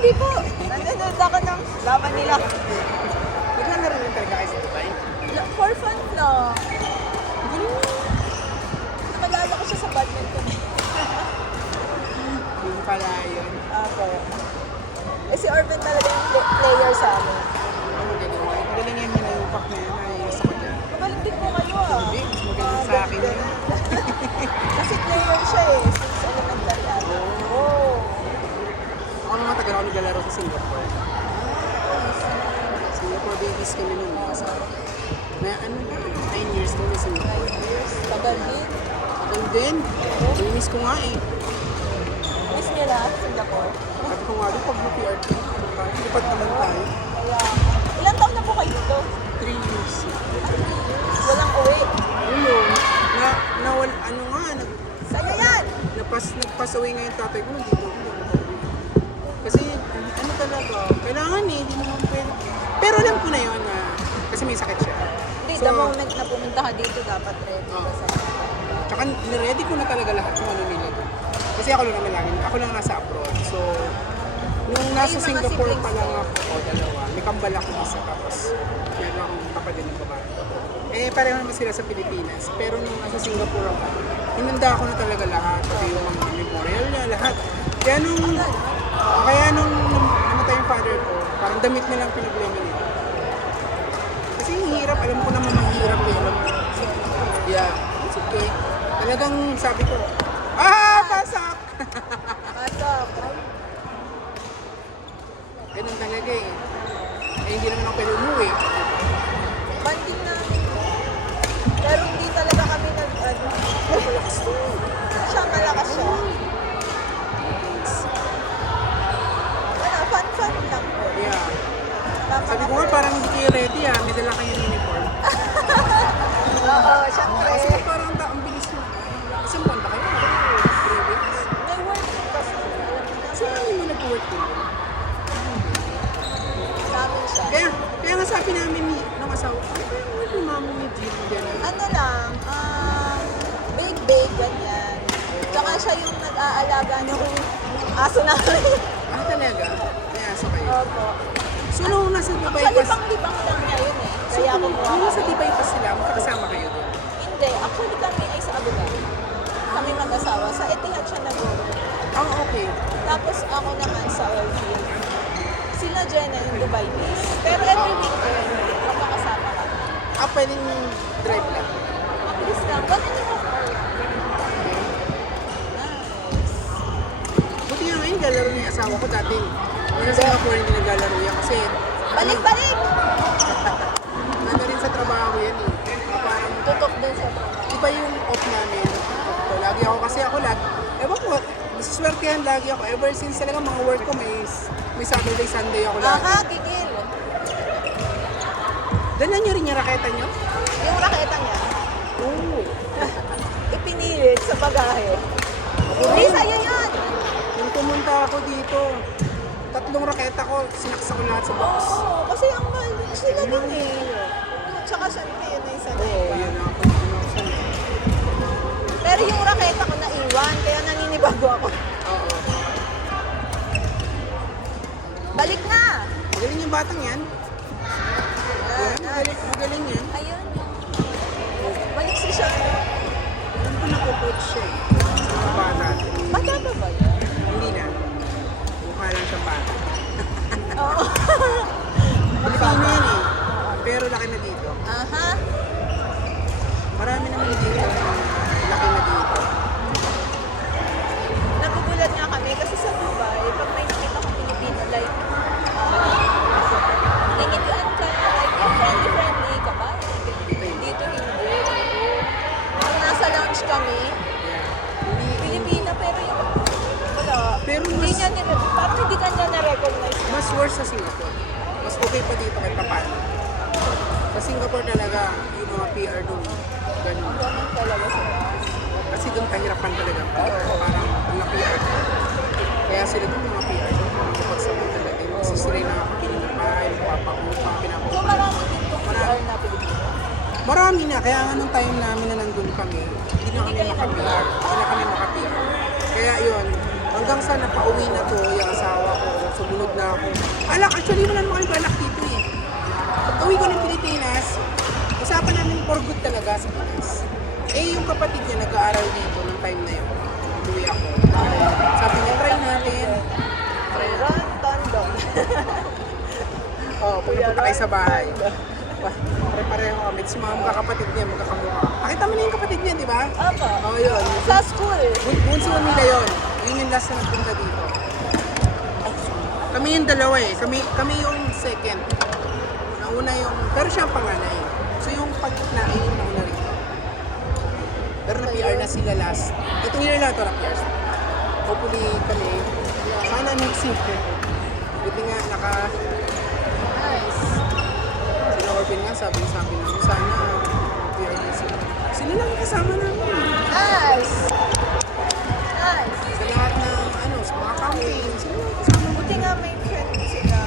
hindi po. Nanonood ako ng laban nila. Naglalaro rin talaga kayo sa Dubai? For fun lang. Nakalala ko siya sa badminton. Yung pala yun. Ako. Eh si Orben talaga yung player sa amin. Ang magaling. Magaling yan yung pack na yan. Ayos ako dyan. Magaling din po kayo ah. Hindi, mas magaling sa akin yun. Kasi player siya eh. Since elementary ata. Oh. Ako naman tagal ako naglalaro sa Singapore. Singapore babies kami nun. Na ano na, 9 years kami sa Singapore. 9 years. Tagal din. Tagal din. Miss ko nga eh. Miss niyo lahat Singapore. Sabi ko nga rin, pag mag-PRT, lipat naman tayo. Kaya, ilang taon na po kayo dito? 3 years. Walang uwi. Ayun. Nawal, ano nga, Sa'yo yan! nagpass away nga yung tatay ko, hindi ko kasi, ano talaga, kailangan eh, hindi naman pwede. Pero alam ko na yun na, kasi may sakit siya. Hindi, the moment na pumunta ka dito, dapat ready ka sa... Tsaka, niready ko na talaga lahat yung ano nila. Kasi ako lang naman lagi, ako lang nasa abroad. So, nung nasa mga Singapore siblings pa lang ako, dalawa, may kambal ako isa, tapos meron akong kapatid ng babae. Eh, pareho naman sila sa Pilipinas. Pero nung nasa Singapore ako, hinanda ko na talaga lahat. Pati yung mga memorial niya, lahat. Kaya nung namatay yung father ko, parang damit na lang pinablema niya. Kasi yung hirap, alam ko naman mahirap yun. Yeah, it's okay. Talagang sabi ko, pasak! Pasok. Ganun talaga eh. Eh, hindi naman ako pwede umuwi. Banding namin. Pero hindi talaga kami Malakas to. siya, malakas siya. Fun lang po. Yeah. Tama Sabi ko ka nga po. parang hindi kayo ready may dala kayong uniform. Oo, syempre. Kasi parang ang bilis mo. Kasi buwan ba kayo? 3 weeks. May work din kasi. Alam mo na, So, hindi mo nag-work din. namin siya. Kaya nga sabi namin nung asawa ko, ano yung mama ni Jill gano'n? Ano lang, bake, ganyan. Tsaka siya yung nag-aalaga ng aso namin. Talaga? Kaya sa kayo. Opo. So, nung nasa Dubai pa, Kalibang-libang lang niya yun eh. Kaya ako nung nasa Dubai pa sila, magkakasama kayo doon. Hindi, actually kami ay sa Abu Dhabi. Kami mag-asawa. Sa Etihad siya nag-work. Okay. Tapos ako naman sa oilfield. Sila Jenna yung Dubai base. Pero every weekend, magkakasama kami. Pwedeng drive lang. Mabilis lang. 1 and a half hour. Nice. Buti nga ngayon, naglalaro niya yung asawa ko dati. Nung sa Singapore, hindi naglalaro yan kasi Balik! ano rin sa trabaho yan eh. Parang Tutok din sa trabaho. iba yung off namin. So, lagi ako kasi ewan ko, masaswertehan lagi ako. Ever since talaga mga work ko, may Saturday, Sunday ako lagi. Aha, gigil. Dala nyo rin yung raketa nyo? Yung raketa niya, Oo. ipinilit sa bagahe. Hindi sa'yo yun! Nung pumunta ako dito, 3 raketa ko, sinaksa ko lahat sa box. Oo, kasi ang mahal din sila dun eh. Tsaka syempre yun na isa na Oo, yun iba. ako. Pero yung raketa ko naiwan, kaya naninibago ako. Oo. Balik na! Magaling yung batang yan. Magaling yan. Ayun. Balik si siya. Alam ko nakukoach siya eh. Sa mga bata. Bata pa ba yun? Hindi na. Mukha lang siyang bata. Oo. Pilipino yan eh. Pero laki na dito. Aha. Marami naman dito na laki na dito. Nagugulat nga kami kasi sa Dubai, pag may nakita kong Pilipino, like, liniguan ka, like, friendly ka ba? Dito hindi. Nung nasa lounge kami, Pilipina, pero yung, wala. Pero Hindi niya, parang hindi ka niya na-recognize. Mas worse sa Singapore. Mas okay pa dito kahit paano. Sa Singapore talaga, yung mga PR doon, ganun. Ganun talaga sila. Kasi doon kahirapan talaga. Parang mga PR. Kaya sila doon mga PR doon, makapagsabi talaga. Kasi sila yung nakakabili ng bahay, papakutang, So pinapakutang. marami din itong PR na Pilipino. Marami na, kaya nga nung time namin na nandun kami, hindi na kami maka-PR. Hindi na kami maka-PR. Kaya yun, hanggang sa napauwi na to, yung asawa ko, sumunod na ako. Alak, actually wala naman kami balak dito eh. Pag uwi ko ng Pilipinas, usapan namin for good talaga sa Pinas. Eh, yung kapatid niya nag-aaral dito nung time na yun. Uwi ako. Sabi niya, try natin. Ron Tondo. Oo, pumunta kayo sa bahay. Pare-pareho kami. Si mga magkakapatid niya, magkakamukha. Nakita mo na yung kapatid niya, di ba? Opo. Oo, yun. Sa school. Bunso nila yun. Yun yung last na nagpunta dito. Kami yung dalawa eh. Kami yung second. Nauna yung... Pero siya ang panganay. So yung pagkitna ay yung nauna rin. Pero na-PR na sila last. Itong year lang ito na-PR. Hopefully kami. Sana next year. Buti nga Nice. Sila Orbin nga sabi namin. Sana PR na sila. Sila lang yung kasama namin. Nice. Nice. Sa lahat ng sa mga campaign. Sila lang yung kasama namin. Buti nga may friend sila.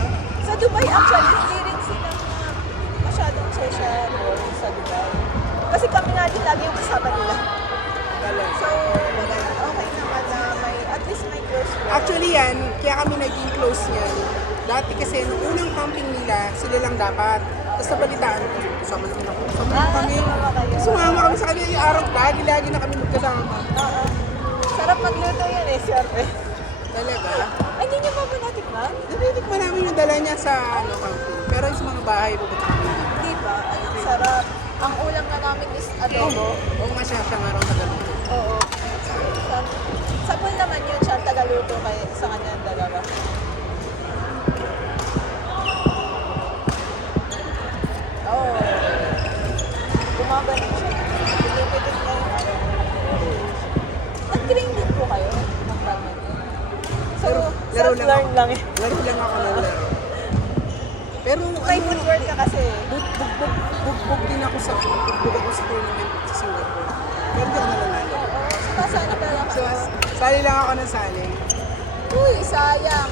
Sa Dubai actually, hindi rin sila masyadong social work sa Dubai. Kasi kami nga din lagi yung kasama nila. So, okay naman na at least may close friend. Actually yan, kaya kami naging close yan. Dati kasi nung unang camping nila, sila lang dapat. Tapos nabalitaan ko, kasama naman ako. Kasama kami. sumama kayo. Sumama kami sa kanila yung araw. Lagi na kami magkasama. Oo. Sarap magluto yun eh, siyempre. Talaga. Ay, hindi niyo pa ba natikman? Natitikman namin yung dala niya sa camping. Pero yung sa mga bahay, pupunta kami. Di ba? Ay, ang sarap. Ang ulam na namin is adobo. Oo nga siya nga raw tagaluto. Oo. Sa pool naman yun siya, tagaluto kay sa kanyang dalawa. Oo. Gumagaling siya. Pinipilit niya yung ano. Nag-train din po kayo ng badminton. So, Laro lang self-learn ako. lang eh. Laro lang ako ng laro. Pero May footwork ka kasi. bugbog din ako sa tournament sa Singapore. Pero di ako nanalo. Oo. Sumasali ka lang. So, sali lang ako ng sali. Uy, sayang.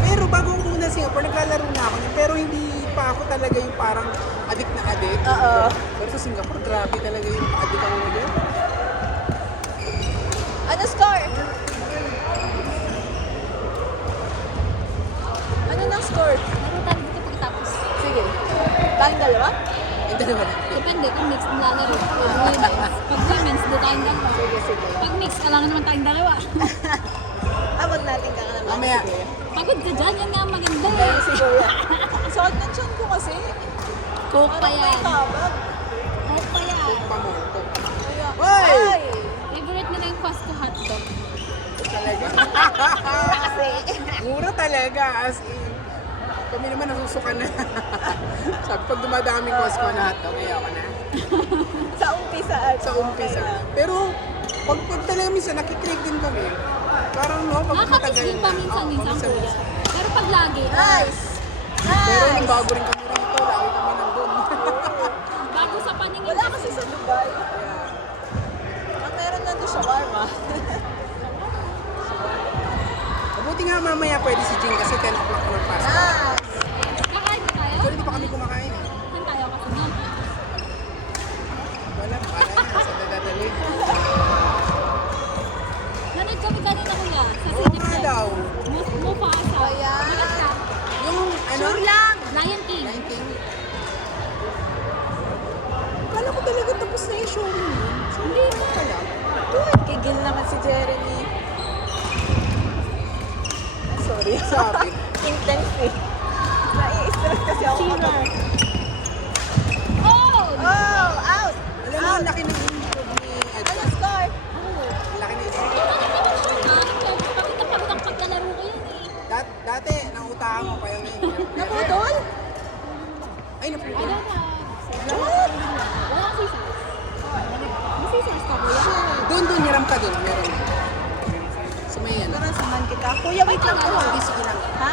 Pero bago ako pumunta sa Singapore, naglalaro na ako niyan. Pero hindi pa ako talaga yung parang adik na adik. Oo. Pero sa Singapore, grabe talaga yung adik ako ngayon. Ano score? Ano nang score? Laro tayo dito pagkatapos. Sige. Tayong dalawa? Yung dalawa na. Depende kung mix ng lalaro. Pag women's, doon tayong dalawa. Sige, sige. Pag mix, kailangan naman tayong dalawa. Abag natin ka naman. Mamaya. Si Kuya. Pagod ka dyan, yan nga ang maganda Ayun eh. si Kuya. Ang sakit ng tiyan ko kasi. Coke pa Parang may yan. tabag. Coke pa yan. Pamoto. Kaya, Hoy! ay! Favorite nila yung Costco hotdog. Talaga. Kasi. Mura talaga. As in. Kami naman nasusuka na. Sabi, pag dumadami Costco na hotdog, kaya ako na. Sa umpisa. Sa umpisa. Pero, pag talaga minsan, nakikrave din kami. Parang no, pag Nakakamiss matagal din pa minsan-minsan kuya. Pero pag lagi, Nice! Pero nung Nice! bago rin kami rito, lagi kami nandun. bago sa paningin. Wala kasi sa Dubai. Ang meron lang doon shawarma. Mabuti nga mamaya pwede si Jing kasi 10 o'clock na pasok. Nice! Kakain na tayo? Actually, hindi pa kami kumakain. Saan tayo kasi nun? Wala, para na. Sa dadadali. Nanood kami kanina kuya. Sa Oo City nga Club. daw. Mufasa. Ayan. Maganda. Yung ano? Sure lang! Lion King. 19. Kala ko talaga tapos na yung showing. Hindi na. Kala. Uy, kigil naman si Jeremy. Ah, sorry. Sabi. Intense eh. Nai-stress kasi ako Sino? kapag... Oh! Oh! Out! Alam mo, ang laki ng improve ni Ano Edward. score? Ang laki ng improve. Pagod na pagod ang paglalaro ko yun eh. Dati, nautahan ko pa yun. Naputol? Ay, I naputol. don't have. What? Wala akong scissors. May scissors ka kuya? Doon, hiram ka doon. Meron. So may ano. Samahan kita. Kuya, wait lang po ha. Sige lang. Ha?